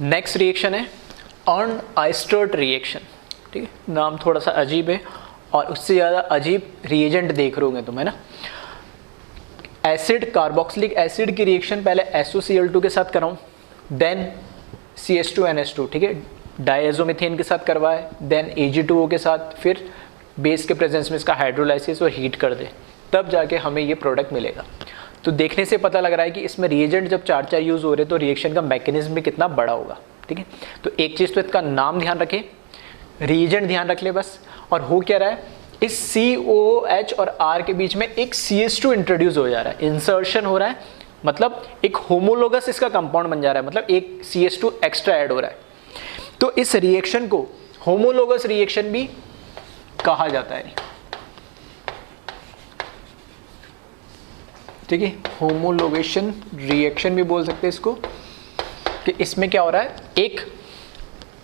Next reaction है अर्नआइस्टर्ट reaction, ठीक है, नाम थोड़ा सा अजीब है और उससे ज़्यादा अजीब रिएजेंट देख रहे होंगे तुम, है ना। एसिड कार्बोक्सिलिक एसिड की रिएक्शन पहले SOCl2 के साथ कराऊँ, देन CH2NH2, ठीक है, डायजोमीथेन के साथ करवाए, देन Ag2O के साथ, फिर बेस के प्रेजेंस में इसका हाइड्रोलाइसिस और हीट कर दे, तब जाके हमें ये प्रोडक्ट मिलेगा। तो देखने से पता लग रहा है कि इसमें रिएजेंट जब 4 यूज़ हो रहे तो रिएक्शन का मैकेनिज्म भी कितना बड़ा होगा, ठीक है। तो एक चीज़ तो इसका नाम ध्यान रखें, रिएजेंट ध्यान रख ले बस। और हो क्या रहा है, इस COH और R के बीच में एक CH2 इंट्रोड्यूस हो जा रहा है, इंसर्शन हो रहा है, मतलब एक होमोलोगस इसका कंपाउंड बन जा रहा है, मतलब एक CH2 एक्स्ट्रा ऐड हो रहा है। तो इस रिएक्शन को होमोलोगस रिएक्शन भी कहा जाता है, ठीक है, होमोलोगेशन रिएक्शन भी बोल सकते हैं इसको। कि इसमें क्या हो रहा है, एक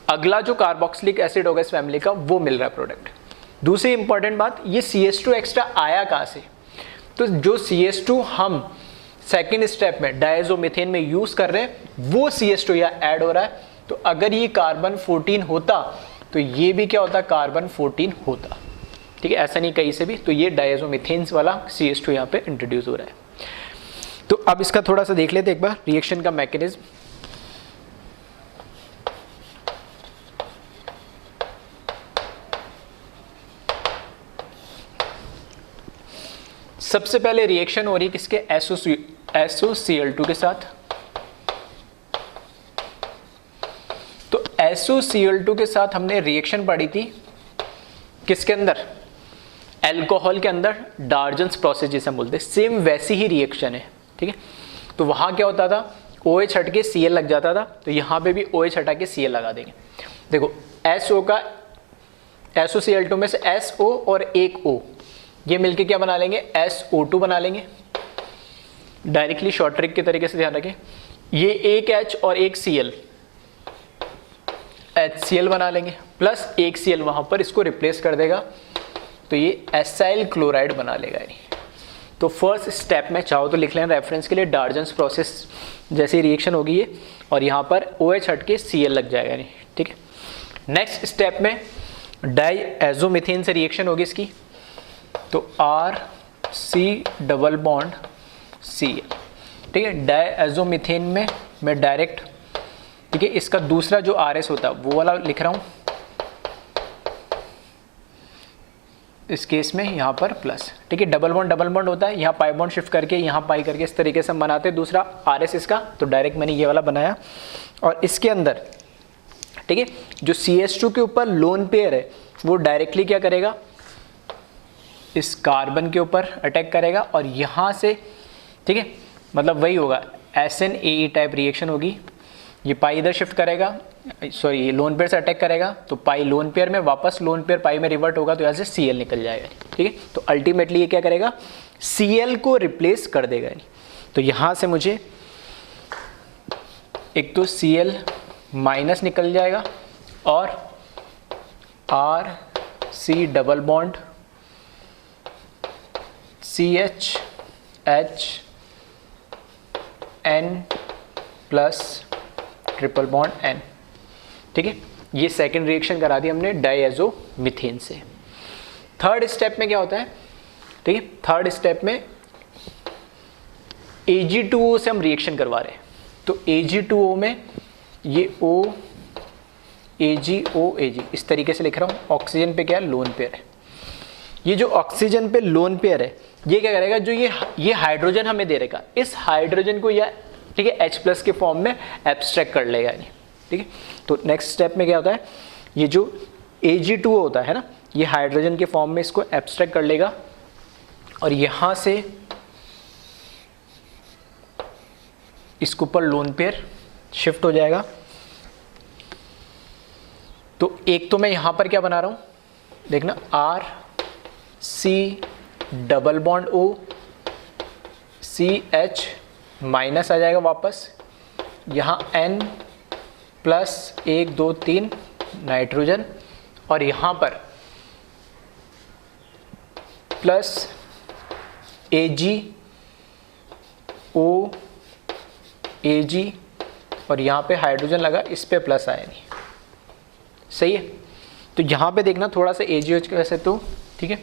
अगला जो कार्बोक्सिलिक एसिड होगा इस फैमिली का वो मिल रहा है प्रोडक्ट। दूसरी इंपॉर्टेंट बात, ये CH2 एक्स्ट्रा आया कहाँ से, तो जो CH2 हम सेकेंड स्टेप में डायजोमीथेन में यूज कर रहे हैं वो CH2 यहाँ ऐड हो रहा है। तो अगर ये कार्बन 14 होता तो ये भी क्या होता, कार्बन 14 होता, ठीक है, ऐसा नहीं कहीं से भी। तो ये डायजोमीथेन्स वाला CH2 यहाँ पे इंट्रोड्यूस हो रहा है। तो अब इसका थोड़ा सा देख लेते एक बार रिएक्शन का मैकेनिज्म। सबसे पहले रिएक्शन हो रही है किसके, SOCl2 के साथ। तो SOCl2 के साथ हमने रिएक्शन पढ़ी थी किसके अंदर, एल्कोहल के अंदर, डार्जन्स प्रोसेस जिसे हम बोलते हैं, सेम वैसी ही रिएक्शन है, ठीक है। तो वहां क्या होता था, OH हट के Cl लग जाता था, तो यहां पे भी OH हटा के Cl लगा देंगे। देखो SO का SOCl2 में से SO और एक O ये मिलके क्या बना लेंगे, SO2 बना लेंगे। डायरेक्टली शॉर्ट ट्रिक के तरीके से ध्यान रखें, ये एक H और एक Cl, HCl बना लेंगे, प्लस एक Cl वहां पर इसको रिप्लेस कर देगा, तो ये एसाइल क्लोराइड बना लेगा। तो फर्स्ट स्टेप में चाहो तो लिख लेना रेफरेंस के लिए, डार्जन्स प्रोसेस जैसी रिएक्शन होगी ये, और यहाँ पर OH हट के Cl लग जाएगा, नहीं, ठीक है। नेक्स्ट स्टेप में डाइएजोमीथेन से रिएक्शन होगी इसकी, तो RC डबल बॉन्ड Cl, ठीक है। डाइएजोमीथेन में मैं डायरेक्ट, ठीक है, इसका दूसरा जो RS होता है वो वाला लिख रहा हूँ इस केस में, यहाँ पर प्लस, ठीक है। डबल बॉन्ड होता है, यहाँ पाई बॉन्ड शिफ्ट करके यहाँ पाई करके इस तरीके से हम बनाते हैं दूसरा RS इसका, तो डायरेक्ट मैंने ये वाला बनाया। और इसके अंदर, ठीक है, जो CH2 के ऊपर लोन पेयर है वो डायरेक्टली क्या करेगा, इस कार्बन के ऊपर अटैक करेगा, और यहाँ से, ठीक है, मतलब वही होगा SNAE टाइप रिएक्शन होगी। ये पाई इधर शिफ्ट करेगा, सॉरी ये लोन पेयर से अटैक करेगा, तो पाई लोन पेयर में वापस लोन पेयर पाई में रिवर्ट होगा, तो यहाँ से Cl निकल जाएगा, ठीक है। तो अल्टीमेटली ये क्या करेगा, Cl को रिप्लेस कर देगा। तो यहाँ से मुझे एक तो Cl माइनस निकल जाएगा, और RC double bond CH N plus triple bond N, ठीक है। ये सेकंड रिएक्शन करा दी हमने डाइएजोमीथेन से। थर्ड स्टेप में क्या होता है, ठीक है, थर्ड स्टेप में Ag2O से हम रिएक्शन करवा रहे हैं। तो Ag2O में ये O AgO Ag इस तरीके से लिख रहा हूँ, ऑक्सीजन पे क्या है, लोन पेयर है। ये जो ऑक्सीजन पे लोन पेयर है ये क्या करेगा, जो ये हाइड्रोजन हमें दे रहेगा, इस हाइड्रोजन को यह, ठीक है, H+ के फॉर्म में एब्स्ट्रैक्ट कर लेगा, ठीक है। तो नेक्स्ट स्टेप में क्या होता है, ये जो Ag2O होता है ना, ये हाइड्रोजन के फॉर्म में इसको एब्स्ट्रैक्ट कर लेगा, और यहाँ से इसके ऊपर लोन पेयर शिफ्ट हो जाएगा। तो एक तो मैं यहाँ पर क्या बना रहा हूँ, देखना, RC double bond O CH minus आ जाएगा वापस, यहाँ N प्लस 1 2 3 नाइट्रोजन, और यहाँ पर प्लस AgO Ag, और यहाँ पे हाइड्रोजन लगा, इस पे प्लस आया नहीं, सही है। तो यहाँ पे देखना थोड़ा सा AgOH की वजह से, तो ठीक है,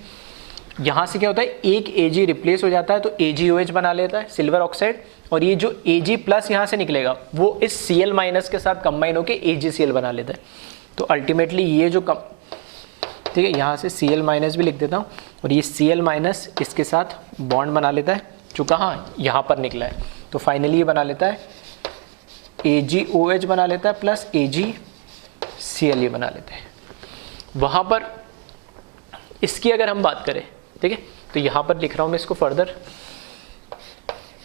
यहाँ से क्या होता है, एक Ag रिप्लेस हो जाता है तो AgOH बना लेता है सिल्वर ऑक्साइड, और ये जो Ag प्लस यहाँ से निकलेगा वो इस Cl माइनस के साथ कंबाइन होकर AgCl बना लेता है। तो अल्टीमेटली ये जो ठीक है, यहाँ से Cl माइनस भी लिख देता हूँ, और ये Cl माइनस इसके साथ बॉन्ड बना लेता है, जो कहाँ, यहाँ पर निकला है। तो फाइनली ये बना लेता है AgOH बना लेता है प्लस AgCl ये बना लेते हैं। वहाँ पर इसकी अगर हम बात करें, ठीक है, तो यहाँ पर लिख रहा हूँ मैं इसको further,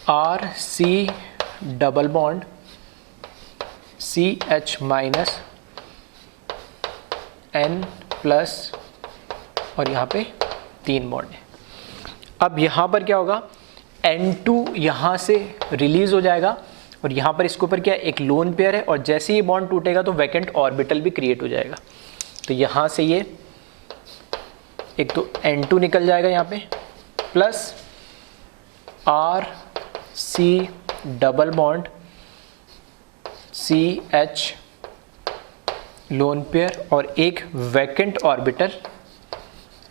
RC double bond CH minus N plus, और यहाँ पे 3 बॉन्ड है। अब यहाँ पर क्या होगा, N2 यहाँ से रिलीज हो जाएगा, और यहाँ पर इसके ऊपर क्या, एक लोन पेयर है, और जैसे ही बॉन्ड टूटेगा तो वैकेंट ऑर्बिटल भी क्रिएट हो जाएगा। तो यहाँ से ये एक तो N2 निकल जाएगा यहाँ पे, plus RC double bond CH lone pair, और एक वैकेंट ऑर्बिटल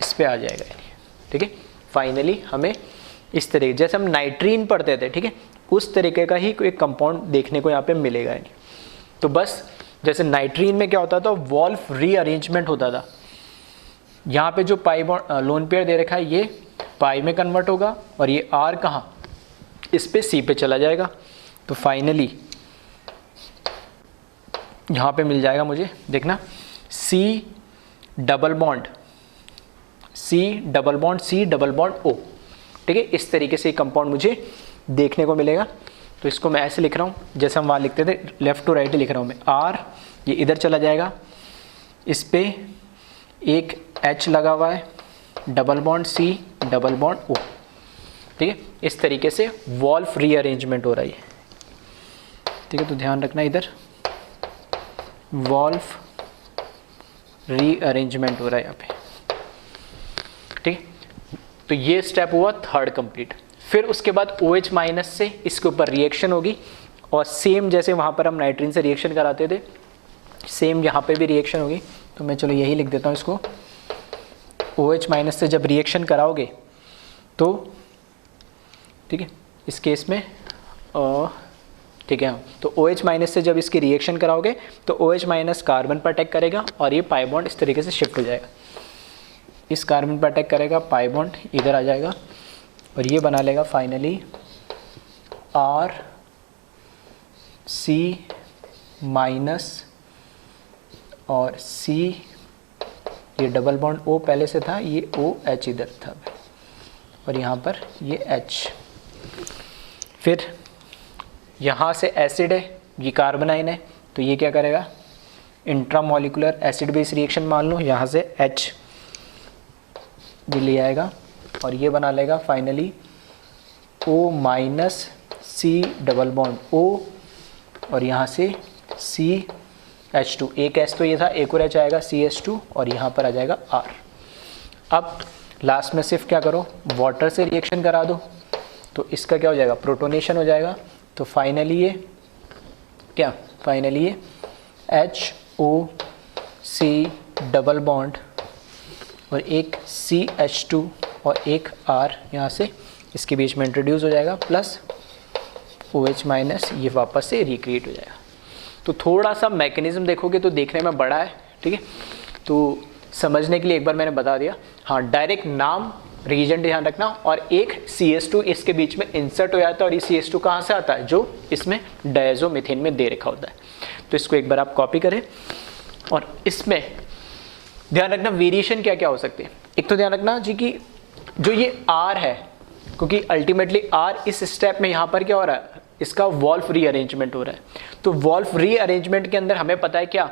इस पे आ जाएगा, ठीक है। फाइनली हमें इस तरीके, जैसे हम नाइट्रीन पढ़ते थे, ठीक है, उस तरीके का ही एक कंपाउंड देखने को यहाँ पे मिलेगा। तो बस जैसे नाइट्रीन में क्या होता था, वॉल्फ रीअरेंजमेंट होता था, यहाँ पे जो पाई बॉन्ड लोन पेयर दे रखा है ये पाई में कन्वर्ट होगा, और ये R कहाँ, इस पे C पे चला जाएगा। तो फाइनली यहाँ पे मिल जाएगा मुझे, देखना, C double bond C double bond O, ठीक है। इस तरीके से कंपाउंड मुझे देखने को मिलेगा। तो इसको मैं ऐसे लिख रहा हूँ जैसे हम वहाँ लिखते थे, लेफ्ट टू राइट ही लिख रहा हूँ मैं, R ये इधर चला जाएगा, इस पे एक H लगा हुआ है, double bond C double bond O, ठीक है। इस तरीके से वॉल्फ रीअरेंजमेंट हो रहा है, ठीक है। तो ध्यान रखना इधर वॉल्फ रीअरेंजमेंट हो रहा है यहाँ पे, ठीक। तो ये स्टेप हुआ थर्ड कंप्लीट। फिर उसके बाद OH माइनस से इसके ऊपर रिएक्शन होगी, और सेम जैसे वहाँ पर हम नाइट्रीन से रिएक्शन कराते थे, सेम यहाँ पे भी रिएक्शन होगी। तो मैं चलो यही लिख देता हूँ इसको, OH माइनस से जब रिएक्शन कराओगे तो, ठीक है, इस केस में ठीक है, तो OH माइनस से जब इसकी रिएक्शन कराओगे तो OH माइनस कार्बन पर अटैक करेगा, और ये पाई बॉन्ड इस तरीके से शिफ्ट हो जाएगा, इस कार्बन पर अटैक करेगा, पाई बॉन्ड इधर आ जाएगा, और ये बना लेगा फाइनली RC माइनस और C, ये डबल बॉन्ड O पहले से था, ये OH इधर था, और यहाँ पर ये H। फिर यहाँ से एसिड है, ये कार्बनाइन है, तो ये क्या करेगा, इंट्रामोलिकुलर एसिड बेस रिएक्शन मान लो, यहाँ से H भी ले आएगा, और ये बना लेगा finally O minus C double bond O, और यहाँ से CH2, एक H तो ये था, एक और H आएगा CH2, और यहाँ पर आ जाएगा R। अब लास्ट में सिर्फ क्या करो, वाटर से रिएक्शन करा दो, तो इसका क्या हो जाएगा, प्रोटोनेशन हो जाएगा। तो फाइनली ये क्या, फाइनली ये HOC डबल बॉन्ड और एक CH2 और एक R यहाँ से इसके बीच में इंट्रोड्यूस हो जाएगा, प्लस OH माइनस ये वापस से रिक्रिएट हो जाएगा। तो थोड़ा सा मैकेनिज्म देखोगे तो देखने में बड़ा है, ठीक है। तो समझने के लिए एक बार मैंने बता दिया। हाँ, डायरेक्ट नाम रीजेंट ध्यान रखना, और एक CH2 इसके बीच में इंसर्ट हो जाता है, और ये CH2 कहाँ से आता है, जो इसमें डायज़ोमीथेन में दे रखा होता है। तो इसको एक बार आप कॉपी करें, और इसमें ध्यान रखना वेरिएशन क्या क्या हो सकते हैं। एक तो ध्यान रखना जी कि जो ये R है, क्योंकि अल्टीमेटली R इस स्टेप में यहाँ पर क्या हो रहा है, इसका वॉल्फ रीअरेंजमेंट हो रहा है। तो वॉल्फ रीअरेंजमेंट के अंदर हमें पता है क्या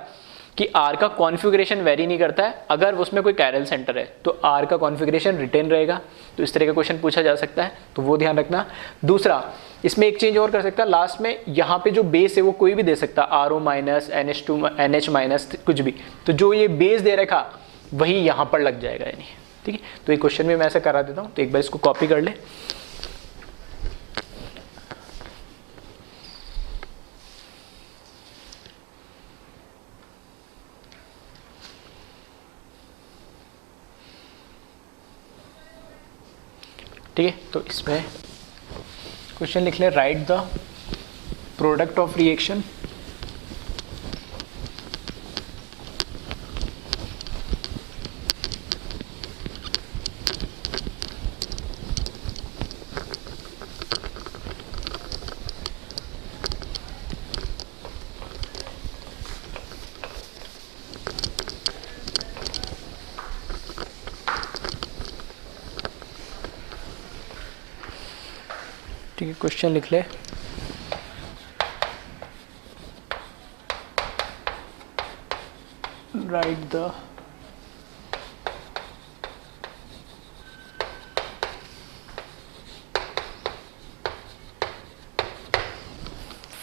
कि R का कॉन्फ़िगरेशन वेरी नहीं करता है। अगर उसमें कोई कैरल सेंटर है तो R का कॉन्फ़िगरेशन रिटेन रहेगा। तो इस तरह का क्वेश्चन पूछा जा सकता है, तो वो ध्यान रखना। दूसरा, इसमें एक चेंज और कर सकता है, लास्ट में यहाँ पे जो बेस है वो कोई भी दे सकता है, RO minus, NH2 NH minus, कुछ भी। तो जो ये बेस दे रखा वही यहाँ पर लग जाएगा, यानी ठीक है। तो ये क्वेश्चन में मैं ऐसा करा देता हूँ, तो एक बार इसको कॉपी कर ले। ठीक है, तो इसमें क्वेश्चन लिख ले, right the product of reaction ठीक है, क्वेश्चन लिख ले, राइट द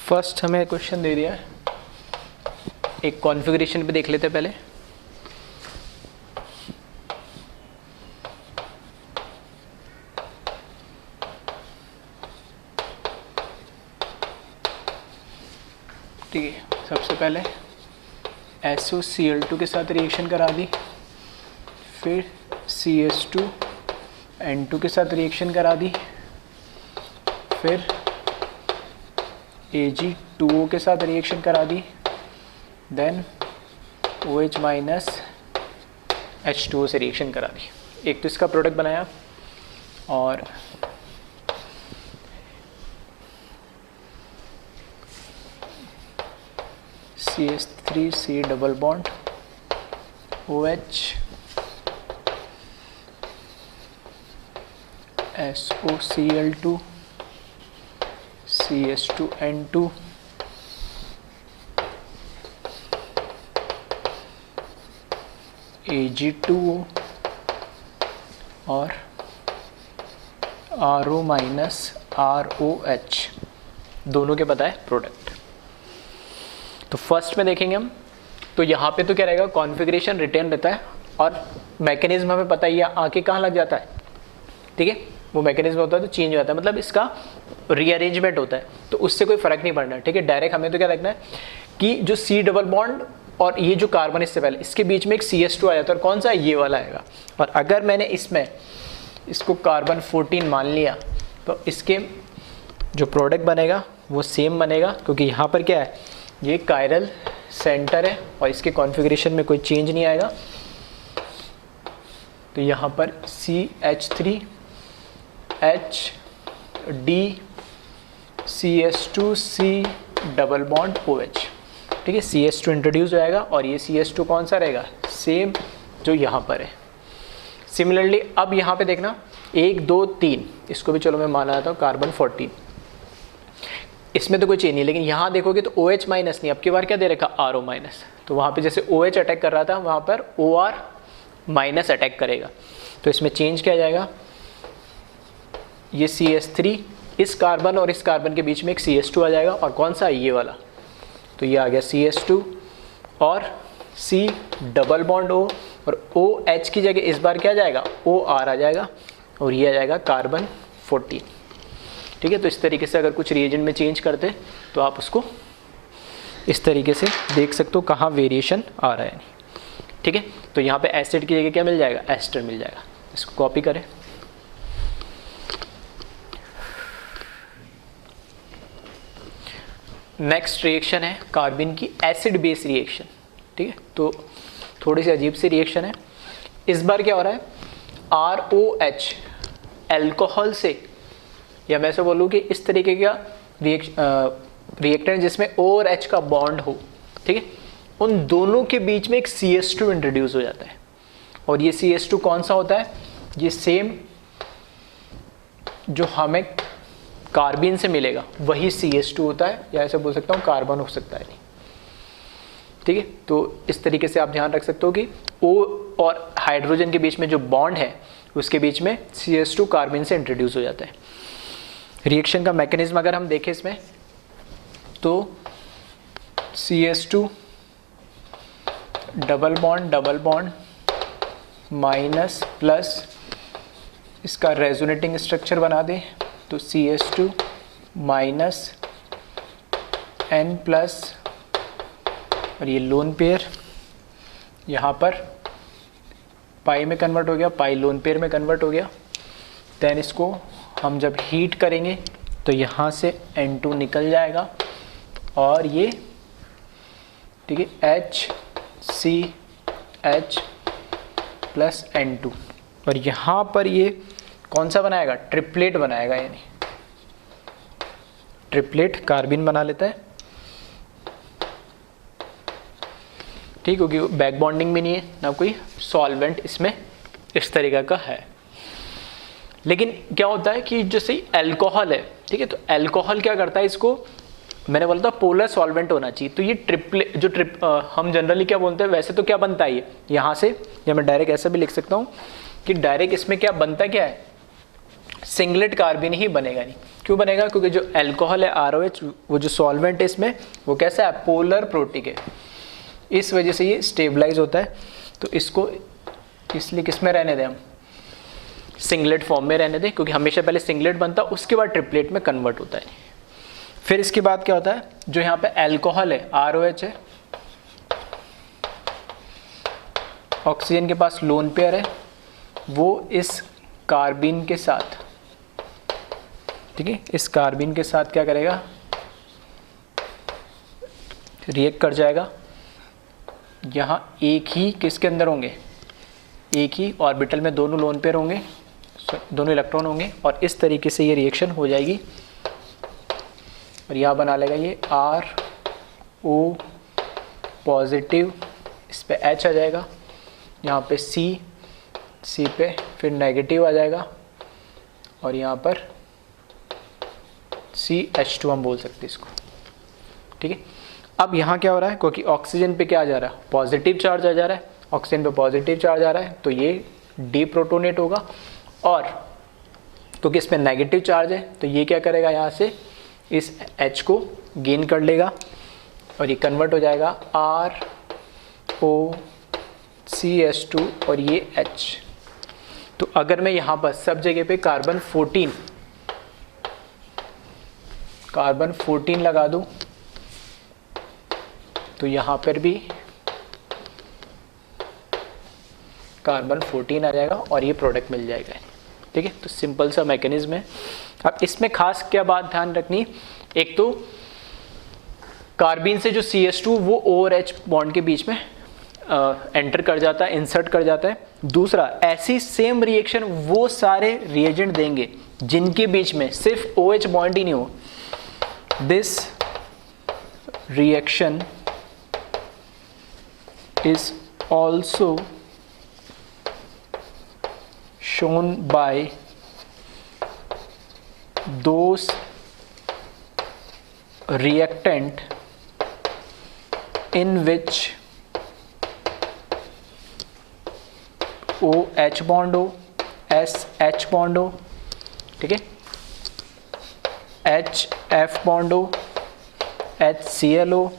फर्स्ट हमें क्वेश्चन दे दिया है, एक कॉन्फ़िगरेशन पे देख लेते हैं पहले। ठीक है, सबसे पहले SOCl2 के साथ रिएक्शन करा दी, फिर CS2N2 के साथ रिएक्शन करा दी, फिर Ag2O के साथ रिएक्शन करा दी, देन OH माइनस H2O से रिएक्शन करा दी। एक तो इसका प्रोडक्ट बनाया और CH3C double bond OH SOCl2 CS2N2 Ag2O और RO माइनस ROH, दोनों के पता है प्रोडक्ट। तो फर्स्ट में देखेंगे हम, तो यहाँ पे तो क्या रहेगा, कॉन्फ़िगरेशन रिटेन रहता है और मैकेनिज्म हमें पता ही है आके कहाँ लग जाता है। ठीक है, वो मैकेनिज्म होता है तो चेंज हो जाता है, मतलब इसका रीअरेंजमेंट होता है, तो उससे कोई फर्क नहीं पड़ना है। ठीक है, डायरेक्ट हमें तो क्या देखना है कि जो C डबल बॉन्ड और ये जो कार्बन इससे पहले इसके बीच में एक CS2 आ जाता है, और कौन सा, ये वाला आएगा। और अगर मैंने इसमें इसको कार्बन 14 मान लिया तो इसके जो प्रोडक्ट बनेगा वो सेम बनेगा, क्योंकि यहाँ पर क्या है, ये कायरल सेंटर है और इसके कॉन्फ़िगरेशन में कोई चेंज नहीं आएगा। तो यहाँ पर CH3 HD CS2C double bond OH। ठीक है, CS2 इंट्रोड्यूस हो जाएगा और ये CS2 कौन सा रहेगा, सेम जो यहाँ पर है। सिमिलरली अब यहाँ पे देखना 1 2 3, इसको भी चलो मैं माना जाता हूँ कार्बन 14, इसमें तो कोई चेंज नहीं, लेकिन यहाँ देखोगे तो OH माइनस नहीं, अब की बार क्या दे रखा, RO माइनस। तो वहाँ पे जैसे OH अटैक कर रहा था वहाँ पर OR माइनस अटैक करेगा, तो इसमें चेंज क्या जाएगा, ये CH3 इस कार्बन और इस कार्बन के बीच में एक CS2 आ जाएगा, और कौन सा, ये वाला, तो ये आ गया CS2 और C डबल बॉन्ड O, और OH की जगह इस बार क्या जाएगा, OR आ जाएगा, और ये आ जाएगा कार्बन 14। ठीक है, तो इस तरीके से अगर कुछ रिएजेंट में चेंज करते तो आप उसको इस तरीके से देख सकते हो कहाँ वेरिएशन आ रहा है। ठीक है, तो यहाँ पे एसिड की जगह क्या मिल जाएगा, एस्टर मिल जाएगा। इसको कॉपी करें, नेक्स्ट रिएक्शन है कार्बन की एसिड बेस रिएक्शन। ठीक है, तो थोड़ी सी अजीब सी रिएक्शन है। इस बार क्या हो रहा है, ROH अल्कोहल से, या मैं ऐसे बोलूँ कि इस तरीके का रिएक्टेंट जिसमें O और H का बॉन्ड हो, ठीक है, उन दोनों के बीच में एक CS2 इंट्रोड्यूस हो जाता है, और ये CS2 कौन सा होता है, ये सेम जो हमें कार्बन से मिलेगा वही CS2 होता है, या ऐसे बोल सकता हूँ कार्बन हो सकता है। ठीक है, तो इस तरीके से आप ध्यान रख सकते हो कि O और हाइड्रोजन के बीच में जो बॉन्ड है उसके बीच में CS2 कार्बन से इंट्रोड्यूस हो जाता है। रिएक्शन का मैकेनिज्म अगर हम देखें इसमें, तो CS2 double bond minus plus इसका रेजोनेटिंग स्ट्रक्चर बना दे, तो CS2 माइनस N प्लस, और ये लोन पेयर यहाँ पर पाई में कन्वर्ट हो गया, पाई लोन पेयर में कन्वर्ट हो गया, देन इसको हम जब हीट करेंगे तो यहाँ से N2 निकल जाएगा और ये ठीक है HCH प्लस N2 और यहाँ पर ये कौन सा बनाएगा, ट्रिपलेट बनाएगा, यानी ट्रिपलेट कार्बिन बना लेता है, ठीक, क्योंकि बैक बॉन्डिंग भी नहीं है ना कोई सॉल्वेंट इसमें इस तरीके का है। लेकिन क्या होता है कि जैसे अल्कोहल है, ठीक है, तो अल्कोहल क्या करता है, इसको मैंने बोला था पोलर सॉल्वेंट होना चाहिए, तो ये हम जनरली क्या बोलते हैं, वैसे तो क्या बनता है ये यहाँ से, या मैं डायरेक्ट ऐसा भी लिख सकता हूँ कि डायरेक्ट इसमें क्या बनता है, क्या है, सिंगलेट कार्बिन ही बनेगा। नहीं, क्यों बनेगा, क्योंकि जो अल्कोहल है ROH, वो जो सॉल्वेंट है इसमें वो कैसा है, पोलर प्रोटिक है, इस वजह से ये स्टेबलाइज होता है। तो इसको इसलिए किस में रहने दें, हम सिंगलेट फॉर्म में रहने दें, क्योंकि हमेशा पहले सिंगलेट बनता है उसके बाद ट्रिपलेट में कन्वर्ट होता है। फिर इसके बाद क्या होता है, जो यहाँ पे अल्कोहल है ROH है, ऑक्सीजन के पास लोन पेयर है, वो इस कार्बिन के साथ, ठीक है, इस कार्बिन के साथ क्या करेगा, रिएक्ट कर जाएगा। यहाँ एक ही किसके अंदर होंगे, एक ही ऑर्बिटल में दोनों लोन पेयर होंगे, दोनों इलेक्ट्रॉन होंगे, और इस तरीके से ये रिएक्शन हो जाएगी और यहाँ बना लेगा ये RO पॉजिटिव, इस पे H आ जाएगा, यहाँ पे C पे फिर नेगेटिव आ जाएगा और यहाँ पर CH2 हम बोल सकते हैं इसको, ठीक है। अब यहाँ क्या हो रहा है, क्योंकि ऑक्सीजन पे क्या आ जा रहा है, पॉजिटिव चार्ज आ जा रहा है, ऑक्सीजन पे पॉजिटिव चार्ज आ रहा है, तो ये डीप्रोटोनेट होगा, और क्योंकि इसमें नेगेटिव चार्ज है तो ये क्या करेगा, यहाँ से इस H को गेन कर लेगा और ये कन्वर्ट हो जाएगा ROCH2 और ये H। तो अगर मैं यहाँ पर सब जगह पे कार्बन 14 लगा दूँ तो यहाँ पर भी कार्बन 14 आ जाएगा और ये प्रोडक्ट मिल जाएगा, ठीक है। तो सिंपल सा मैकेनिज्म है। अब इसमें खास क्या बात ध्यान रखनी, एक तो कार्बिन से जो CH2 वो O और H बॉन्ड के बीच में एंटर कर जाता है, इंसर्ट कर जाता है। दूसरा, ऐसी सेम रिएक्शन वो सारे रिएजेंट देंगे जिनके बीच में सिर्फ OH बॉन्ड ही नहीं हो। This reaction is also shown by those reactant in which OH bond हो, SH bond हो, ठीक है, HF bond हो, HCl हो,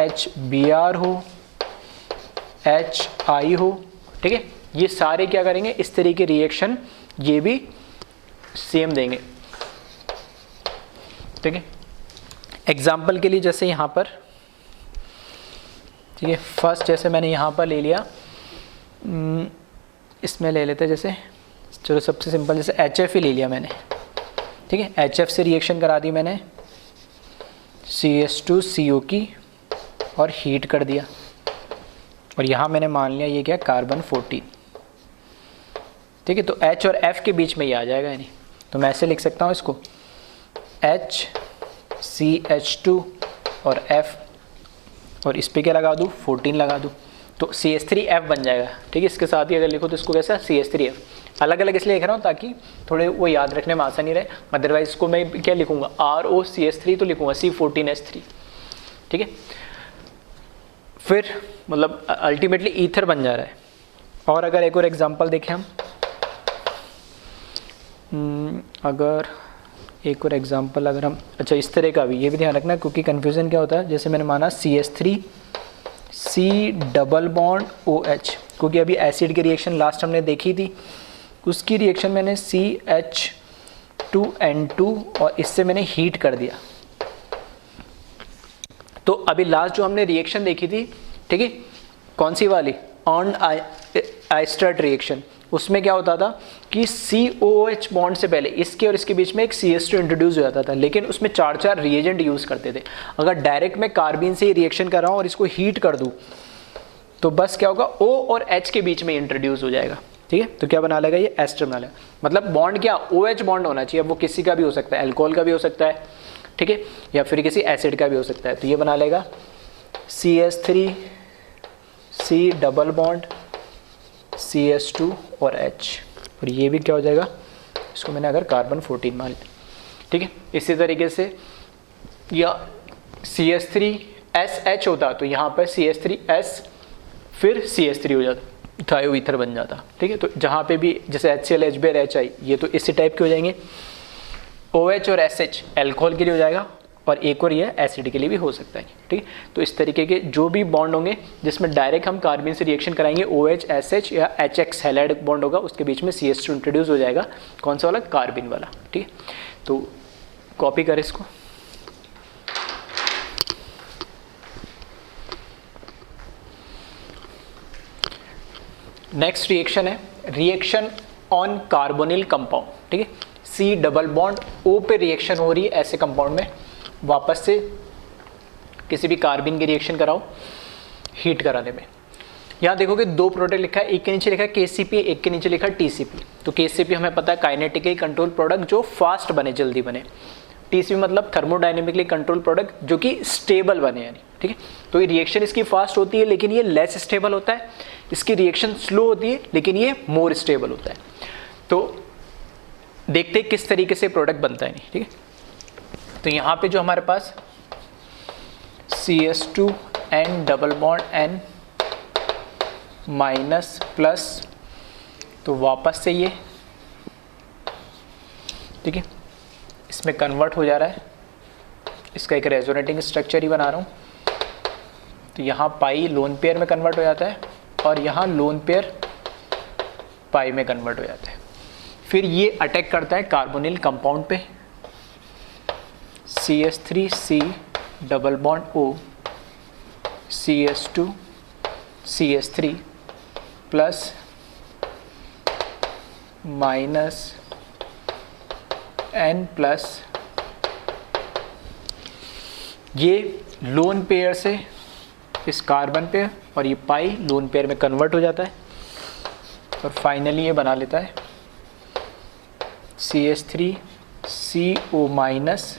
HBr हो, HI हो, ठीक है। ये सारे क्या करेंगे, इस तरीके रिएक्शन ये भी सेम देंगे, ठीक है। एग्जाम्पल के लिए जैसे यहाँ पर, ठीक है, फर्स्ट जैसे मैंने यहाँ पर ले लिया, इसमें ले लेते हैं जैसे, चलो सबसे सिंपल जैसे HF ही ले लिया मैंने, ठीक है। HF से रिएक्शन करा दी मैंने CH2CO की और हीट कर दिया, और यहाँ मैंने मान लिया ये क्या, कार्बन 14, ठीक है। तो H और F के बीच में ये आ जाएगा, यानी तो मैं ऐसे लिख सकता हूँ इसको, HCH2 और F, और इस पे क्या लगा दूँ, 14 लगा दूँ, तो CH3F बन जाएगा, ठीक है। इसके साथ ही अगर लिखो तो इसको कैसा, CH3F। अलग अलग इसलिए लिख रहा हूँ ताकि थोड़े वो याद रखने में आसानी रहे, अदरवाइज इसको मैं क्या लिखूँगा, ROCH3 तो लिखूँगा C14H3, ठीक है। फिर मतलब अल्टीमेटली ईथर बन जा रहा है। और अगर एक और एग्जांपल देखें हम, अगर एक और एग्जांपल अगर हम, अच्छा इस तरह का भी, ये भी ध्यान रखना क्योंकि कन्फ्यूज़न क्या होता है, जैसे मैंने माना CH3 C double bond OH, क्योंकि अभी एसिड की रिएक्शन लास्ट हमने देखी थी, उसकी रिएक्शन मैंने CH2N2 और इससे मैंने हीट कर दिया। तो अभी लास्ट जो हमने रिएक्शन देखी थी, ठीक है, कौन सी वाली, ऑन आइस्टर्ट रिएक्शन, उसमें क्या होता था कि COOH बॉन्ड से पहले इसके और इसके बीच में एक CH2 इंट्रोड्यूस हो जाता था, लेकिन उसमें 4 रिएजेंट यूज़ करते थे। अगर डायरेक्ट मैं कार्बिन से ही रिएक्शन कर रहा हूँ और इसको हीट कर दूँ तो बस क्या होगा, O और H के बीच में इंट्रोड्यूस हो जाएगा। ठीक है, तो क्या बना लेगा ये, एस्टर बना लेगा। मतलब बॉन्ड क्या, OH बॉन्ड होना चाहिए। अब वो किसी का भी हो सकता है, अल्कोहल का भी हो सकता है, ठीक है, या फिर किसी एसिड का भी हो सकता है। तो ये बना लेगा CH3 C double bond CH2 और H, और ये भी क्या हो जाएगा, इसको मैंने अगर कार्बन 14 मान लिया। ठीक है, इसी तरीके से या CH3SH होता तो यहाँ पर CH3S फिर CH3 हो जाता, थायो ईथर बन जाता। ठीक है, तो जहाँ पे भी जैसे HCl HBr HI ये तो इसी टाइप के हो जाएंगे। OH और SH एल्कोहल के लिए हो जाएगा, और एक और ये एसिड के लिए भी हो सकता है। ठीक है, तो इस तरीके के जो भी बॉन्ड होंगे जिसमें डायरेक्ट हम कार्बन से रिएक्शन कराएंगे, OH SH या HX हैलाइड बॉन्ड होगा, उसके बीच में CH2 इंट्रोड्यूस हो जाएगा। कौन सा वाला, कार्बन वाला। ठीक है, तो कॉपी करें इसको। नेक्स्ट रिएक्शन है रिएक्शन ऑन कार्बोनिल कंपाउंड। ठीक है, C डबल बॉन्ड O पे रिएक्शन हो रही है ऐसे कंपाउंड में, वापस से किसी भी कार्बन की रिएक्शन कराओ हीट कराने में। यहाँ देखोगे 2 प्रोडक्ट लिखा है, एक के नीचे लिखा है KCP, एक के नीचे लिखा है TCP। तो KCP हमें पता है काइनेटिकली कंट्रोल प्रोडक्ट जो फास्ट बने, जल्दी बने। TCP मतलब थर्मोडाइनेमिकली कंट्रोल प्रोडक्ट जो कि स्टेबल बने यानी। ठीक है, तो ये रिएक्शन इसकी फास्ट होती है लेकिन ये लेस स्टेबल होता है, इसकी रिएक्शन स्लो होती है लेकिन ये मोर स्टेबल होता है। तो देखते हैं किस तरीके से प्रोडक्ट बनता है। ठीक है, तो यहाँ पे जो हमारे पास CH2N double bond N minus plus, तो वापस से ये, ठीक है, इसमें कन्वर्ट हो जा रहा है, इसका एक रेजोनेटिंग स्ट्रक्चर ही बना रहा हूँ। तो यहाँ पाई लोन पेयर में कन्वर्ट हो जाता है और यहाँ लोन पेयर पाई में कन्वर्ट हो जाता है। फिर ये अटैक करता है कार्बोनिल कंपाउंड पे, CH3C double bond O CH2 CH3 plus minus N plus, ये लोन पेयर से इस कार्बन पे और ये पाई लोन पेयर में कन्वर्ट हो जाता है और फाइनली ये बना लेता है CH3CO माइनस।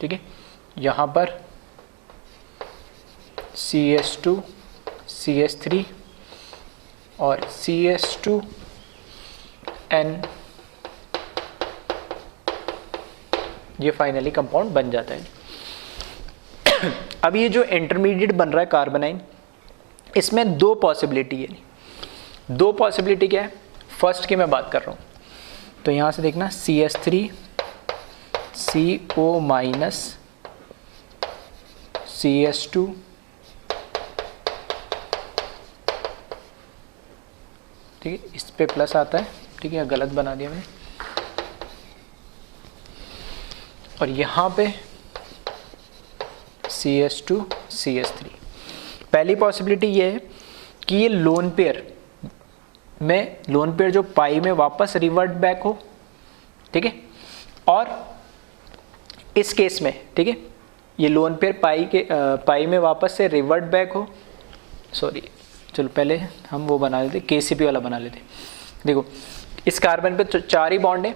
ठीक है, यहाँ पर CH2 CH3 और CH2N, ये फाइनली कंपाउंड बन जाता है। अब ये जो इंटरमीडिएट बन रहा है कार्बोनाइन, इसमें 2 पॉसिबिलिटी है। 2 पॉसिबिलिटी क्या है, फर्स्ट की मैं बात कर रहा हूँ। तो यहाँ से देखना CH3CO माइनस CH2 ठीक है, इस पे प्लस आता है। ठीक है, गलत बना दिया मैंने, और यहाँ पे CH2 CH3। पहली पॉसिबिलिटी ये है कि ये लोन पेयर जो पाई में वापस रिवर्ट बैक हो। ठीक है, और इस केस में, ठीक है, ये लोन पेयर पाई में वापस से रिवर्ट बैक हो। सॉरी, चलो पहले हम वो बना लेते, KCP वाला बना लेते। देखो इस कार्बन पे 4 ही बॉन्ड है,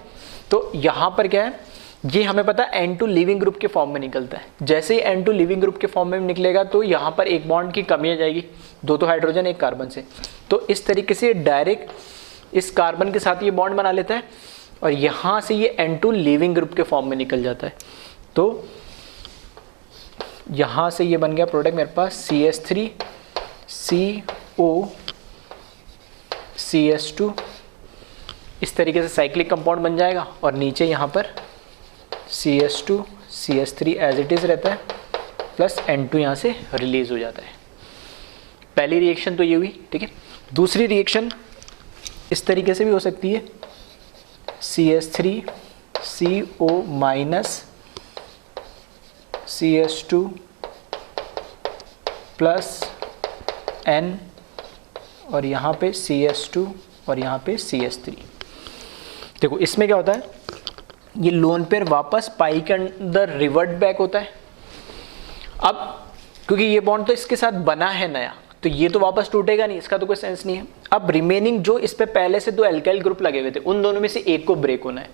तो यहाँ पर क्या है, ये हमें पता है N2 लिविंग ग्रुप के फॉर्म में निकलता है। जैसे ही N2 लिविंग ग्रुप के फॉर्म में निकलेगा तो यहाँ पर एक बॉन्ड की कमी आ जाएगी, 2 तो हाइड्रोजन एक कार्बन से। तो इस तरीके से डायरेक्ट इस कार्बन के साथ ये बॉन्ड बना लेता है और यहाँ से ये N2 लिविंग ग्रुप के फॉर्म में निकल जाता है। तो यहाँ से ये बन गया प्रोडक्ट मेरे पास CH3CO CH2, इस तरीके से साइक्लिक कंपाउंड बन जाएगा। और नीचे यहाँ पर CH2 CH3 as it is रहता है, प्लस N2 यहाँ से रिलीज हो जाता है। पहली रिएक्शन तो ये हुई। ठीक है, दूसरी रिएक्शन इस तरीके से भी हो सकती है, CH3CO minus CH2 plus N और यहाँ पे CS2 और यहाँ पे CS3। देखो इसमें क्या होता है, ये लोन पेयर वापस पाई के अंदर रिवर्ट बैक होता है। अब क्योंकि ये बॉन्ड तो इसके साथ बना है नया, तो ये तो वापस टूटेगा नहीं, इसका तो कोई सेंस नहीं है। अब रिमेनिंग जो इस पे पहले से दो एल्काइल ग्रुप लगे हुए थे, उन दोनों में से एक को ब्रेक होना है।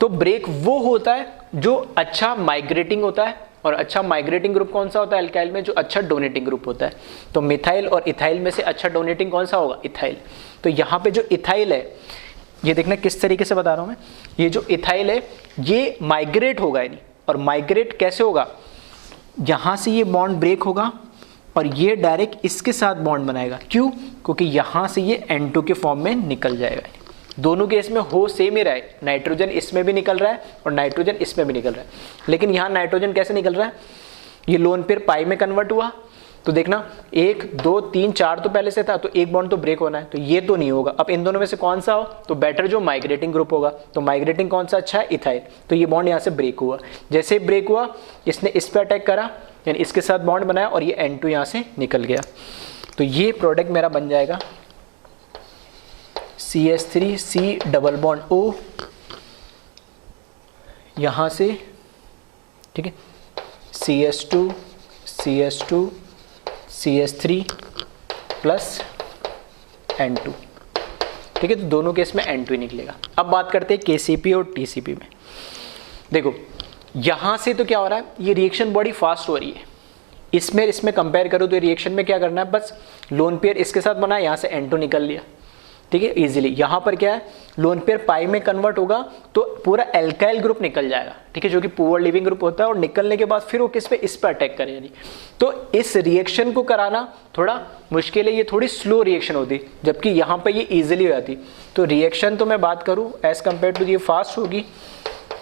तो ब्रेक वो होता है जो अच्छा माइग्रेटिंग होता है, और अच्छा माइग्रेटिंग ग्रुप कौन सा होता है एल्काइल में, जो अच्छा डोनेटिंग ग्रुप होता है। तो मिथाइल और इथाइल में से अच्छा डोनेटिंग कौन सा होगा, इथाइल। तो यहाँ पे जो इथाइल है, ये देखना किस तरीके से बता रहा हूं मैं, ये जो इथाइल है ये माइग्रेट होगा यानी, और माइग्रेट कैसे होगा, यहां से ये बॉन्ड ब्रेक होगा और ये डायरेक्ट इसके साथ बॉन्ड बनाएगा। क्यों, क्योंकि यहां से ये N2 के फॉर्म में निकल जाएगा। दोनों केस में हो सेम ही रहा है, नाइट्रोजन इसमें भी निकल रहा है और नाइट्रोजन इसमें भी निकल रहा है, लेकिन यहाँ नाइट्रोजन कैसे निकल रहा है, ये लोन पेयर पाई में कन्वर्ट हुआ। तो देखना 1 2 3 4 तो पहले से था, तो एक बॉन्ड तो ब्रेक होना है, तो ये तो नहीं होगा। अब इन दोनों में से कौन सा हो, तो बेटर जो माइग्रेटिंग ग्रुप होगा। तो माइग्रेटिंग कौन सा अच्छा है, इथाइल। तो ये बॉन्ड यहाँ से ब्रेक हुआ, जैसे ब्रेक हुआ इसने इस पर अटैक करा, यानी इसके साथ बॉन्ड बनाया और ये N2 यहाँ से निकल गया। तो ये प्रोडक्ट मेरा बन जाएगा CS3 C double bond O यहाँ से, ठीक है, CS2 CS2 CS3 plus N2, ठीक है। तो दोनों केस में N2 ही निकलेगा। अब बात करते हैं KCP और TCP में। देखो यहाँ से तो क्या हो रहा है, ये रिएक्शन बड़ी फास्ट हो रही है। इसमें कंपेयर करो तो रिएक्शन में क्या करना है, बस लोन पेयर इसके साथ बना, यहाँ से N2 निकल लिया, ठीक है, इजीली। यहाँ पर क्या है, लोन पेयर पाई में कन्वर्ट होगा तो पूरा एल्काइल ग्रुप निकल जाएगा, ठीक है, जो कि पुअर लिविंग ग्रुप होता है, और निकलने के बाद फिर वो किस पे, इस पे अटैक करे यानी। तो इस रिएक्शन को कराना थोड़ा मुश्किल है, ये थोड़ी स्लो रिएक्शन होती, जबकि यहाँ पे ये इजीली हो जाती। तो रिएक्शन तो मैं बात करूँ एज कम्पेयर टू ये फास्ट होगी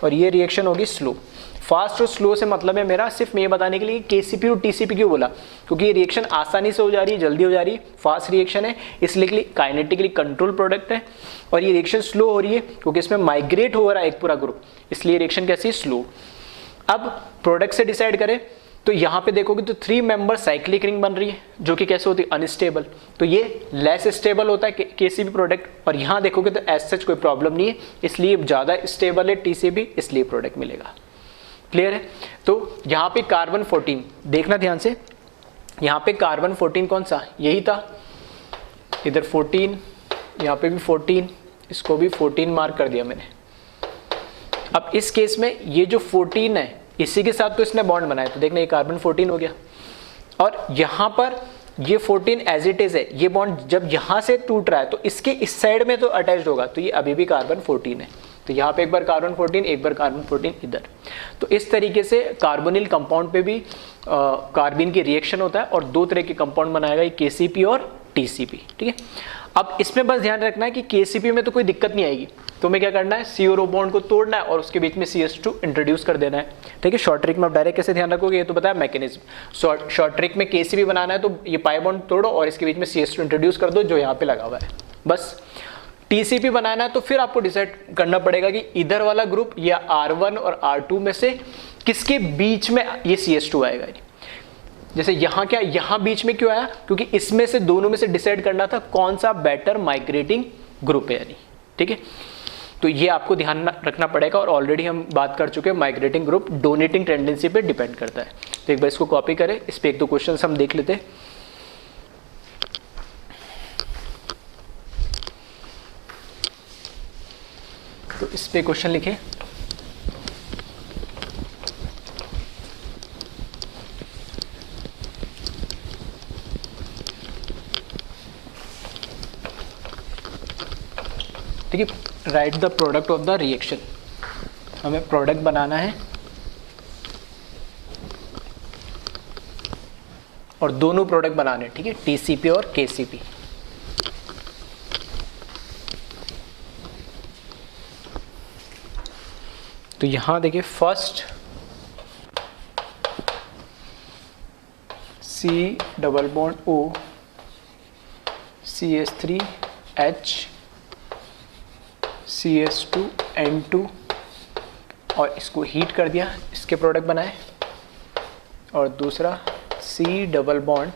और ये रिएक्शन होगी स्लो। फास्ट और स्लो से मतलब है मेरा सिर्फ मैं ये बताने के लिए KCP और TCP क्यों बोला, क्योंकि ये रिएक्शन आसानी से हो जा रही है, जल्दी हो जा रही है, फास्ट रिएक्शन है, इसलिए काइनेटिकली कंट्रोल प्रोडक्ट है। और ये रिएक्शन स्लो हो रही है क्योंकि इसमें माइग्रेट हो रहा है एक पूरा ग्रुप, इसलिए रिएक्शन कैसी है, स्लो। अब प्रोडक्ट से डिसाइड करें तो यहाँ पे देखोगे तो 3 मेंबर साइक्लिक रिंग बन रही है, जो कि कैसे होती है, अनस्टेबल। तो ये लेस स्टेबल होता है KCP प्रोडक्ट, और यहाँ देखोगे तो एज सच कोई प्रॉब्लम नहीं है, इसलिए ज़्यादा स्टेबल है TCP, इसलिए प्रोडक्ट मिलेगा। क्लियर है। तो यहाँ पे कार्बन 14 देखना ध्यान से, यहाँ पे कार्बन 14 कौन सा, यही था, इधर 14, यहाँ पे भी 14, इसको भी 14 मार्क कर दिया मैंने। अब इस केस में ये जो 14 है इसी के साथ तो इसने बॉन्ड बनाया, तो देखना ये कार्बन 14 हो गया। और यहाँ पर ये 14 एज इट इज है, ये बॉन्ड जब यहाँ से टूट रहा है तो इसके इस साइड में तो अटैच्ड होगा, तो ये अभी भी कार्बन 14 है। तो यहाँ पे एक बार कार्बन 14, एक बार कार्बन 14 इधर। तो इस तरीके से कार्बोनिल कंपाउंड पे भी कार्बिन की रिएक्शन होता है, और 2 तरह के कंपाउंड बनाएगा, ये KCP और TCP, ठीक है। अब इसमें बस ध्यान रखना है कि KCP में तो कोई दिक्कत नहीं आएगी, तो हमें क्या करना है, CO बॉन्ड को तोड़ना है और उसके बीच में CS2 इंट्रोड्यूस कर देना है, ठीक है। शॉर्ट ट्रिक में आप डायरेक्ट कैसे ध्यान रखोगे, ये तो बताया मैकेनिज्म। शॉर्ट ट्रिक में KCP बनाना है तो ये पाई बॉन्ड तोड़ो और इसके बीच में CS2 इंट्रोड्यूस कर दो, जो यहाँ पे लगा हुआ है, बस। TCP बनाना है तो फिर आपको डिसाइड करना पड़ेगा कि इधर वाला ग्रुप या R1 और R2 में से किसके बीच में ये CS2 आएगा। जैसे यहाँ क्या, यहाँ बीच में क्यों आया, क्योंकि इसमें से दोनों में से डिसाइड करना था कौन सा बेटर माइग्रेटिंग ग्रुप है यानी, ठीक है। तो ये आपको ध्यान रखना पड़ेगा, और ऑलरेडी हम बात कर चुके हैं माइग्रेटिंग ग्रुप डोनेटिंग टेंडेंसी पे डिपेंड करता है। तो एक बार इसको कॉपी करें, इस पे 1-2 क्वेश्चन हम देख लेते हैं। तो इस पे क्वेश्चन लिखे, ठीक है, right the product of the reaction. हमें प्रोडक्ट बनाना है और दोनों प्रोडक्ट बनाने, ठीक है, TCP और KCP। तो यहां देखिए, first C double bond O CS3H CS2 N2, और इसको हीट कर दिया, इसके प्रोडक्ट बनाए। और दूसरा C double bond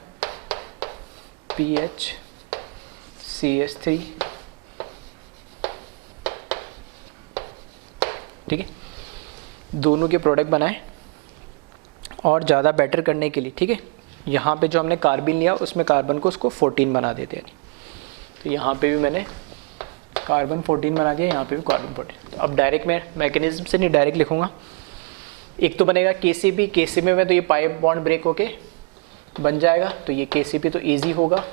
PH CH3, ठीक है, दोनों के प्रोडक्ट बनाए और ज़्यादा बेटर करने के लिए, ठीक है, यहाँ पे जो हमने कार्बिन लिया उसमें कार्बन को उसको 14 बना देते हैं। तो यहाँ पे भी मैंने कार्बन 14 बना दिया, यहाँ पे भी कार्बन 14। तो अब डायरेक्ट मैं मैकेनिज्म से नहीं, डायरेक्ट लिखूँगा। एक तो बनेगा KCP में तो ये पाई बॉन्ड ब्रेक होके बन जाएगा, तो ये KCP तो ईजी होगा।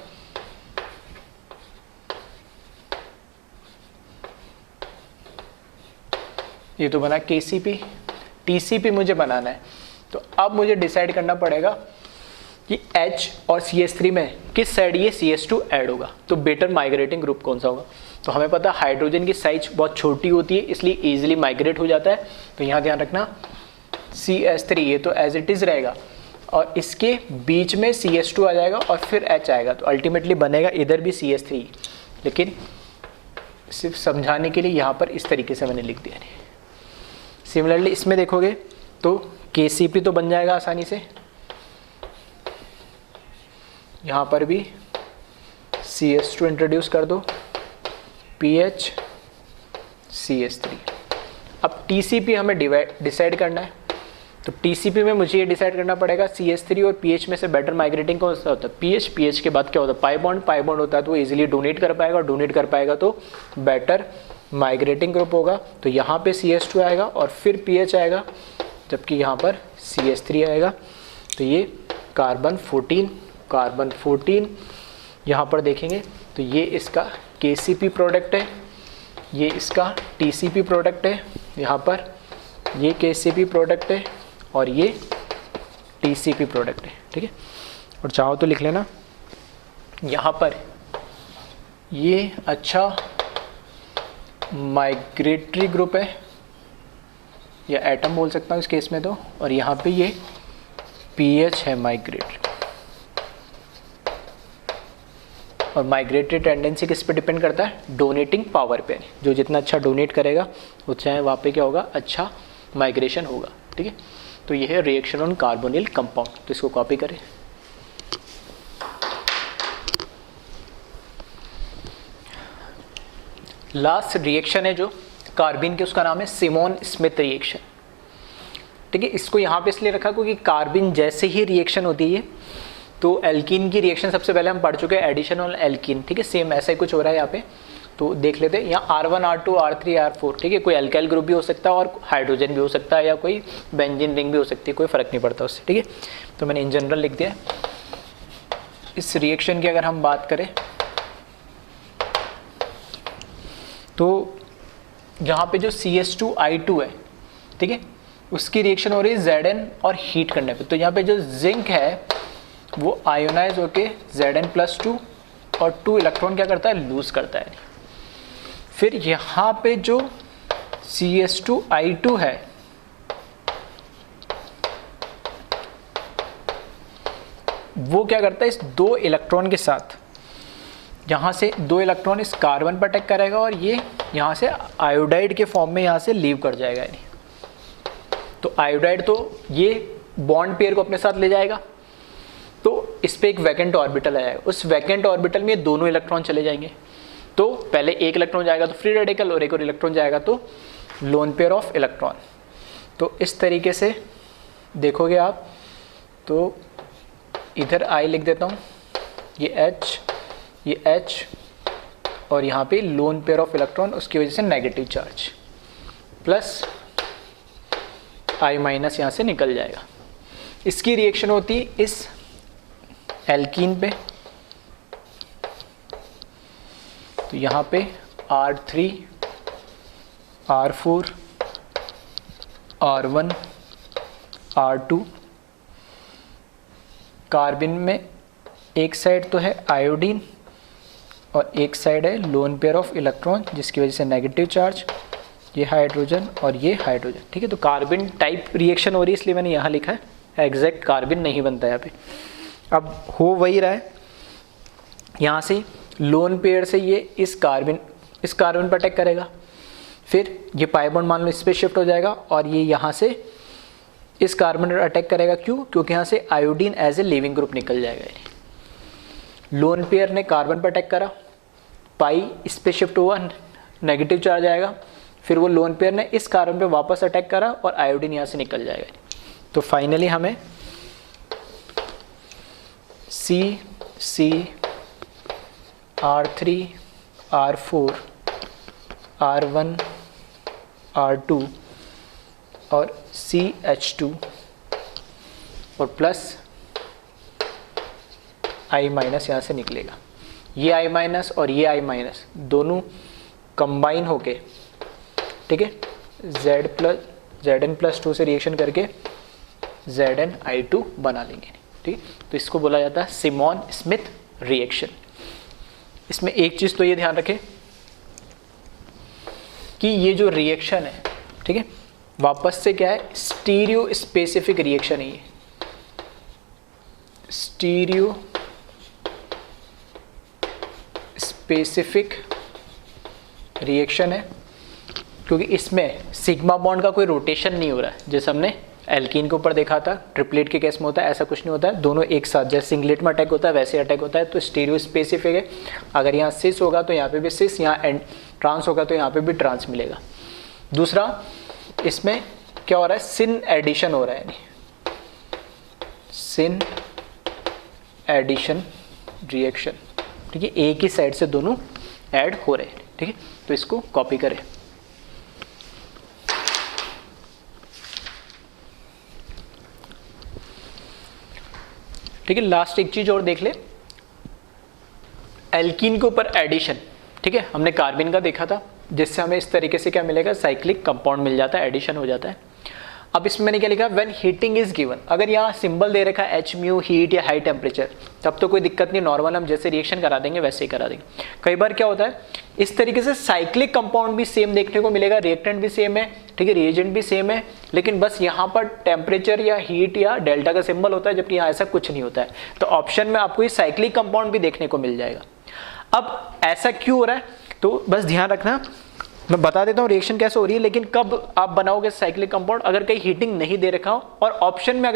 ये तो बना KCP। TCP मुझे बनाना है, तो अब मुझे डिसाइड करना पड़ेगा कि H और CH3 में किस साइड ये CH2 ऐड होगा, तो बेटर माइग्रेटिंग ग्रुप कौन सा होगा। तो हमें पता है हाइड्रोजन की साइज बहुत छोटी होती है, इसलिए इजीली माइग्रेट हो जाता है। तो यहाँ ध्यान रखना CH3 ये तो एज इट इज़ रहेगा और इसके बीच में CH2 आ जाएगा और फिर H आएगा, तो अल्टीमेटली बनेगा इधर भी CH3। लेकिन सिर्फ समझाने के लिए यहाँ पर इस तरीके से मैंने लिख दिया। सिमिलरली इसमें देखोगे तो KCP तो बन जाएगा आसानी से, यहाँ पर भी CH2 इंट्रोड्यूस कर दो, PH CH3। अब TCP हमें डिसाइड करना है, तो TCP में मुझे ये डिसाइड करना पड़ेगा CH3 और PH में से बेटर माइग्रेटिंग कौन सा होता है। PH के बाद क्या होता है, पाई बॉन्ड होता है, तो वो इजीली डोनेट कर पाएगा, और डोनेट कर पाएगा तो बेटर माइग्रेटिंग ग्रुप होगा। तो यहाँ पे CH2 आएगा और फिर PH आएगा, जबकि यहाँ पर CH3 आएगा। तो ये कार्बन 14 यहाँ पर देखेंगे तो ये इसका KCP प्रोडक्ट है, ये इसका TCP प्रोडक्ट है, यहाँ पर ये KCP प्रोडक्ट है और ये TCP प्रोडक्ट है, ठीक है। और चाहो तो लिख लेना यहाँ पर ये अच्छा माइग्रेटरी ग्रुप है, या एटम बोल सकता हूँ इस केस में तो, और यहाँ पे ये PH है माइग्रेटरी। और माइग्रेटरी टेंडेंसी किस पे डिपेंड करता है, डोनेटिंग पावर पे। जो जितना अच्छा डोनेट करेगा उतना वहाँ पे क्या होगा, अच्छा माइग्रेशन होगा, ठीक है। तो ये है रिएक्शन ऑन कार्बोनिल कंपाउंड। तो इसको कॉपी करें। लास्ट रिएक्शन है जो कार्बिन के, उसका नाम है सिमोन स्मिथ रिएक्शन, ठीक है। इसको यहाँ पे इसलिए रखा क्योंकि कार्बिन जैसे ही रिएक्शन होती है तो एल्कीन की रिएक्शन सबसे पहले हम पढ़ चुके हैं, एडिशन ऑन एल्कीन, ठीक है। सेम ऐसा ही कुछ हो रहा है यहाँ पे, तो देख लेते हैं। यहाँ R1 R2 R3 R4, ठीक है। कोई अल्काइल ग्रुप भी हो सकता है और हाइड्रोजन भी हो सकता है, या कोई बेंजीन रिंग भी हो सकती है, कोई फर्क नहीं पड़ता उससे, ठीक है। तो मैंने इन जनरल लिख दिया। इस रिएक्शन की अगर हम बात करें तो यहाँ पे जो CH2I2 है, ठीक है, उसकी रिएक्शन हो रही है Zn और हीट करने पे। तो यहाँ पे जो जिंक है वो आयोनाइज होके Zn+2 और 2 इलेक्ट्रॉन क्या करता है, लूज करता है। फिर यहाँ पे जो CH2I2 है वो क्या करता है, इस 2 इलेक्ट्रॉन के साथ यहाँ से 2 इलेक्ट्रॉन इस कार्बन पर अटैक करेगा और ये यहाँ से आयोडाइड के फॉर्म में यहाँ से लीव कर जाएगा। यानी तो आयोडाइड तो ये बॉन्ड पेयर को अपने साथ ले जाएगा, तो इस पे एक वैकेंट ऑर्बिटल आएगा, उस वैकेंट ऑर्बिटल में ये दोनों इलेक्ट्रॉन चले जाएंगे। तो पहले एक इलेक्ट्रॉन जाएगा तो फ्री रेडिकल, और एक और इलेक्ट्रॉन जाएगा तो लोन पेयर ऑफ इलेक्ट्रॉन। तो इस तरीके से देखोगे आप, तो इधर I लिख देता हूँ, ये H और यहाँ पे लोन पेयर ऑफ इलेक्ट्रॉन, उसकी वजह से negative charge, plus I minus यहाँ से निकल जाएगा। इसकी रिएक्शन होती है इस एल्कीन पे, तो यहाँ पे R3 R4 R1 R2। कार्बिन में एक साइड तो है आयोडीन और एक साइड है लोन पेयर ऑफ इलेक्ट्रॉन, जिसकी वजह से नेगेटिव चार्ज, ये हाइड्रोजन और ये हाइड्रोजन, ठीक है। तो कार्बिन टाइप रिएक्शन हो रही है, इसलिए मैंने यहाँ लिखा है, एग्जैक्ट कार्बिन नहीं बनता यहाँ पे। अब हो वही रहा है, यहाँ से लोन पेयर से ये इस कार्बन पर अटैक करेगा, फिर ये पाई बॉन्ड मान लो इस पे शिफ्ट हो जाएगा और ये यहाँ से इस कार्बन पर अटैक करेगा। क्यों? क्योंकि यहाँ से iodine as a leaving group निकल जाएगा। लोन पेयर ने कार्बन पर अटैक करा, पाई इस पे शिफ्ट हुआ, नेगेटिव चार्ज आएगा, फिर वो लोन पेयर ने इस कार्बन पे वापस अटैक करा और आयोडीन यहाँ से निकल जाएगा। तो फाइनली हमें CC R3 R4 R1 R2 और CH2 और प्लस I माइनस यहाँ से निकलेगा। ये I माइनस और ये I माइनस दोनों कंबाइन होके, ठीक है, Zn+2 से रिएक्शन करके ZnI2 बना लेंगे, ठीक। तो इसको बोला जाता है सिमोन स्मिथ रिएक्शन। इसमें एक चीज़ तो ये ध्यान रखें कि ये जो रिएक्शन है, ठीक है, वापस से क्या है, स्टीरियो स्पेसिफिक रिएक्शन है। ये स्टीरियो स्पेसिफिक रिएक्शन है क्योंकि इसमें सिग्मा बॉन्ड का कोई रोटेशन नहीं हो रहा है। जैसे हमने एल्कीन के ऊपर देखा था, ट्रिपलेट के केस में होता है, ऐसा कुछ नहीं होता है, दोनों एक साथ जैसे सिंगलेट में अटैक होता है वैसे अटैक होता है। तो स्टीरियो स्पेसिफिक है, अगर यहाँ सिस होगा तो यहाँ पे भी सिस, यहाँ ट्रांस होगा तो यहाँ पे भी ट्रांस मिलेगा। दूसरा, इसमें क्या हो रहा है, सिन एडिशन हो रहा है, यानी सिन एडिशन रिएक्शन, ठीक है, एक ही साइड से दोनों ऐड हो रहे हैं, ठीक है। तो इसको कॉपी करें। ठीक है, लास्ट एक चीज और देख ले, एल्कीन के ऊपर एडिशन, ठीक है, हमने कार्बिन का देखा था, जिससे हमें इस तरीके से क्या मिलेगा, साइक्लिक कंपाउंड मिल जाता है, एडिशन हो जाता है। अब इसमें मैंने क्या लिखा, व्हेन हीटिंग इज गिवन, अगर यहाँ सिंबल दे रखा है एच म्यू, हीट या हाई टेम्परेचर, तब तो कोई दिक्कत नहीं, नॉर्मल हम जैसे रिएक्शन करा देंगे वैसे ही करा देंगे। कई बार क्या होता है, इस तरीके से साइक्लिक कंपाउंड भी सेम देखने को मिलेगा, रिएक्टेंट भी सेम है, ठीक है, रिएजेंट भी सेम है, लेकिन बस यहाँ पर टेम्परेचर या हीट या डेल्टा का सिंबल होता है, जबकि यहाँ ऐसा कुछ नहीं होता है। तो ऑप्शन में आपको ये साइक्लिक कंपाउंड भी देखने को मिल जाएगा। अब ऐसा क्यों हो रहा है, तो बस ध्यान रखना, मैं बता देता हूँ रिएक्शन कैसे हो रही है, लेकिन कब आप बनाओगे साइक्लिक कंपाउंड, अगर कहीं हीटिंग नहीं दे रखा हो और ऑप्शन में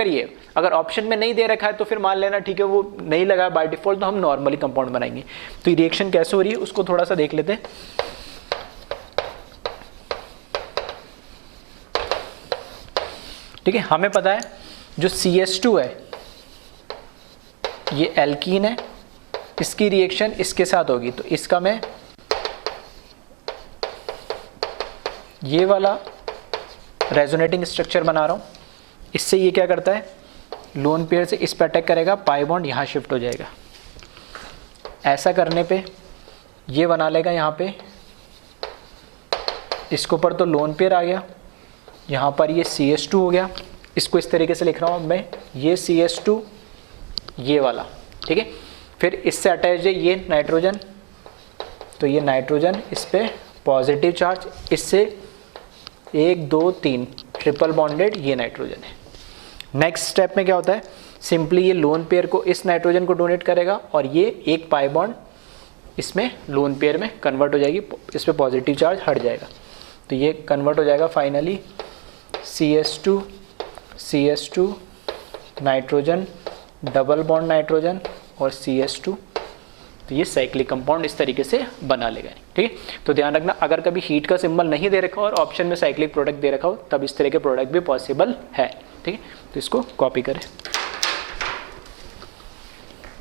अगर ऑप्शन में नहीं दे रखा है तो फिर मान लेना ठीक है वो नहीं लगा बाय डिफॉल्ट, तो हम नॉर्मली कंपाउंड बनाएंगे। तो ये रिएक्शन कैसे हो रही है उसको थोड़ा सा देख लेते हैं। ठीक है, हमें पता है जो CH2 है ये एल्कीन है, इसकी रिएक्शन इसके साथ होगी, तो इसका मैं ये वाला रेजोनेटिंग स्ट्रक्चर बना रहा हूँ। इससे ये क्या करता है, लोन पेयर से इस पे अटैक करेगा, पाई बॉन्ड यहाँ शिफ्ट हो जाएगा। ऐसा करने पे ये बना लेगा यहाँ पे, इसके ऊपर तो लोन पेयर आ गया, यहाँ पर ये CH2 हो गया। इसको इस तरीके से लिख रहा हूँ मैं, ये CH2 ये वाला, ठीक है। फिर इससे अटैच है ये नाइट्रोजन, तो ये नाइट्रोजन, इस पे पॉजिटिव चार्ज, इससे 1 2 3 ट्रिपल बॉन्डेड ये नाइट्रोजन है। नेक्स्ट स्टेप में क्या होता है, सिंपली ये लोन पेयर को इस नाइट्रोजन को डोनेट करेगा और ये एक पाई बॉन्ड इसमें लोन पेयर में कन्वर्ट हो जाएगी, इस पे पॉजिटिव चार्ज हट जाएगा, तो ये कन्वर्ट हो जाएगा finally CH2 nitrogen, double bond nitrogen और CH2, तो ये साइक्लिक कंपाउंड इस तरीके से बना लेगा, ठीक है। तो ध्यान रखना, अगर कभी हीट का सिंबल नहीं दे रखा हो और ऑप्शन में साइक्लिक प्रोडक्ट दे रखा हो, तब इस तरह के प्रोडक्ट भी पॉसिबल है, ठीक है। तो इसको कॉपी करें।